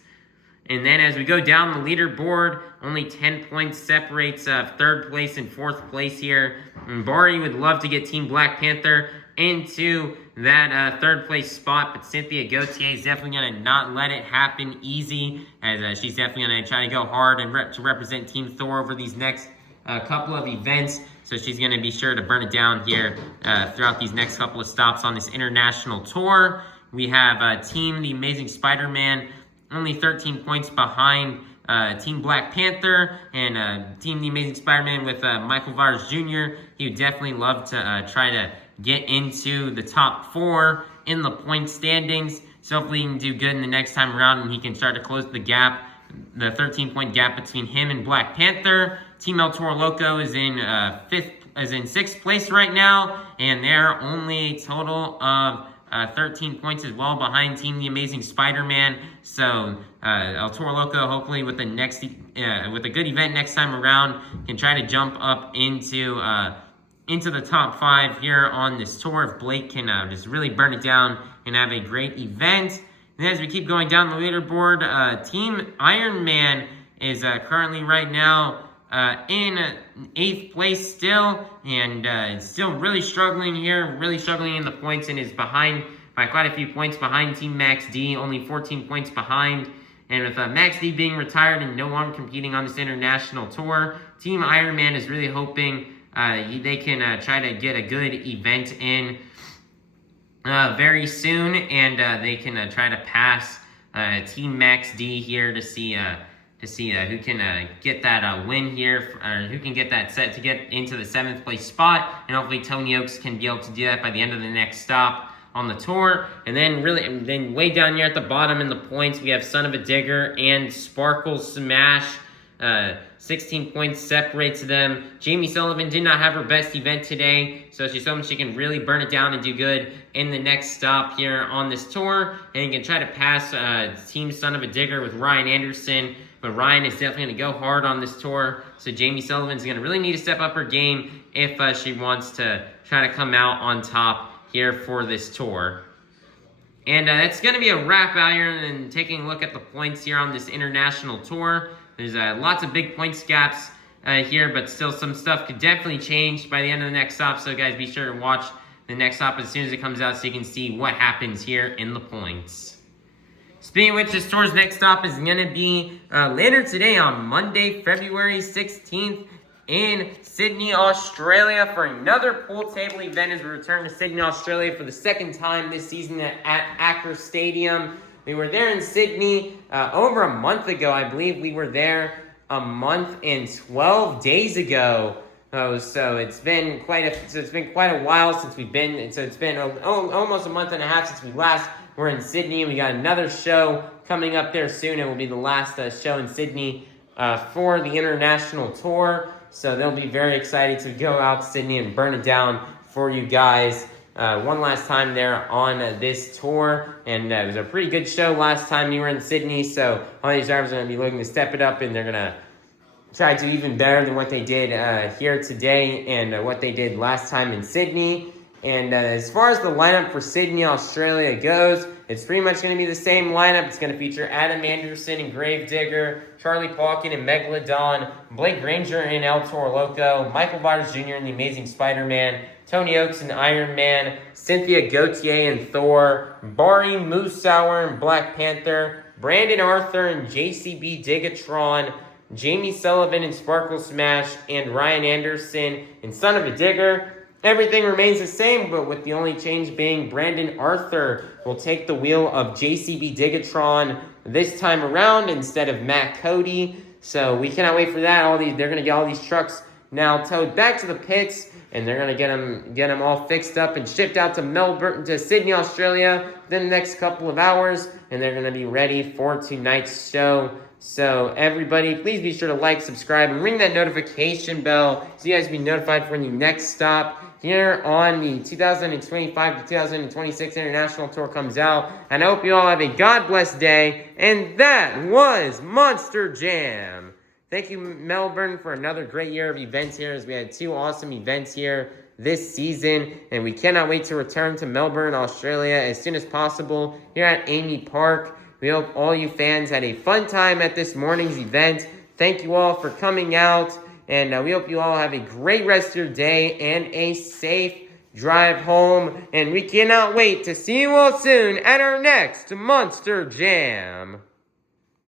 And then as we go down the leaderboard, only 10 points separates third place and fourth place here. And Bari would love to get Team Black Panther into that third place spot, but Cynthia Gauthier is definitely going to not let it happen easy, as she's definitely going to try to go hard and to represent Team Thor over these next couple of events. So she's going to be sure to burn it down here throughout these next couple of stops on this international tour. We have Team The Amazing Spider-Man, only 13 points behind Team Black Panther, and Team The Amazing Spider-Man with Michael Vars Jr. He would definitely love to try to get into the top 4 in the point standings. So hopefully he can do good in the next time around, and he can start to close the gap, the 13-point gap between him and Black Panther. Team El Toro Loco is in 6th place right now, and they're only a total of 13 points as well behind Team The Amazing Spider-Man. So El Toro Loco, hopefully with a good event next time around, can try to jump up into the top 5 here on this tour. If Blake can just really burn it down and have a great event. And as we keep going down the leaderboard, Team Iron Man is currently right now in 8th place still, and still really struggling here, really struggling in the points, and is behind by quite a few points behind Team Max D, only 14 points behind. And with Max D being retired and no longer competing on this international tour, Team Iron Man is really hoping they can try to get a good event in very soon, and they can try to pass Team Max D here to see who can get that win here, or who can get that set to get into the 7th place spot. And hopefully Tony Ochs can be able to do that by the end of the next stop on the tour. And then way down here at the bottom in the points, we have Son of a Digger and Sparkle Smash. 16 points separates them. Jamie Sullivan did not have her best event today, so she's hoping she can really burn it down and do good in the next stop here on this tour, and can try to pass Team Son of a Digger with Ryan Anderson. But Ryan is definitely going to go hard on this tour, so Jamie Sullivan's going to really need to step up her game if she wants to try to come out on top here for this tour. And that's going to be a wrap out here, and taking a look at the points here on this international tour. There's lots of big points gaps here, but still some stuff could definitely change by the end of the next stop. So guys, be sure to watch the next stop as soon as it comes out so you can see what happens here in the points. Speaking of which, this tour's next stop is going to be later today on Monday, February 16th in Sydney, Australia, for another pool table event as we return to Sydney, Australia for the 2nd time this season at Accra Stadium. We were there in Sydney over a month ago. I believe we were there a month and 12 days ago. So it's been quite a while since we've been. So it's been almost a month and a half since we last were in Sydney. We got another show coming up there soon. It will be the last show in Sydney for the international tour. So they'll be very excited to go out to Sydney and burn it down for you guys. One last time there on this tour, and it was a pretty good show last time you were in Sydney, so all these drivers are going to be looking to step it up, and they're going to try to do even better than what they did here today and what they did last time in Sydney. And as far as the lineup for Sydney, Australia goes, it's pretty much going to be the same lineup. It's going to feature Adam Anderson and Gravedigger, Charlie Pauken and Megalodon, Blake Granger and El Toro Loco, Michael Vaters Jr. and The Amazing Spider-Man, Tony Ochs and Iron Man, Cynthia Gauthier and Thor, Bari, Musawwir and Black Panther, Brandon Arthur and JCB DIGatron, Jamie Sullivan and Sparkle Smash, and Ryan Anderson and Son of a Digger. Everything remains the same, but with the only change being Brandon Arthur will take the wheel of JCB DIGatron this time around instead of Matt Cody. So we cannot wait for that. They're going to get all these trucks now towed back to the pits, and they're going to get them all fixed up and shipped out to Melbourne, to Sydney, Australia within the next couple of hours, and they're going to be ready for tonight's show. So everybody, please be sure to like, subscribe, and ring that notification bell so you guys be notified for when the next stop here on the 2025 to 2026 International Tour comes out. And I hope you all have a God bless day. And that was Monster Jam. Thank you, Melbourne, for another great year of events here, as we had 2 awesome events here this season. And we cannot wait to return to Melbourne, Australia as soon as possible here at Amy Park. We hope all you fans had a fun time at this morning's event. Thank you all for coming out. And we hope you all have a great rest of your day and a safe drive home. And we cannot wait to see you all soon at our next Monster Jam.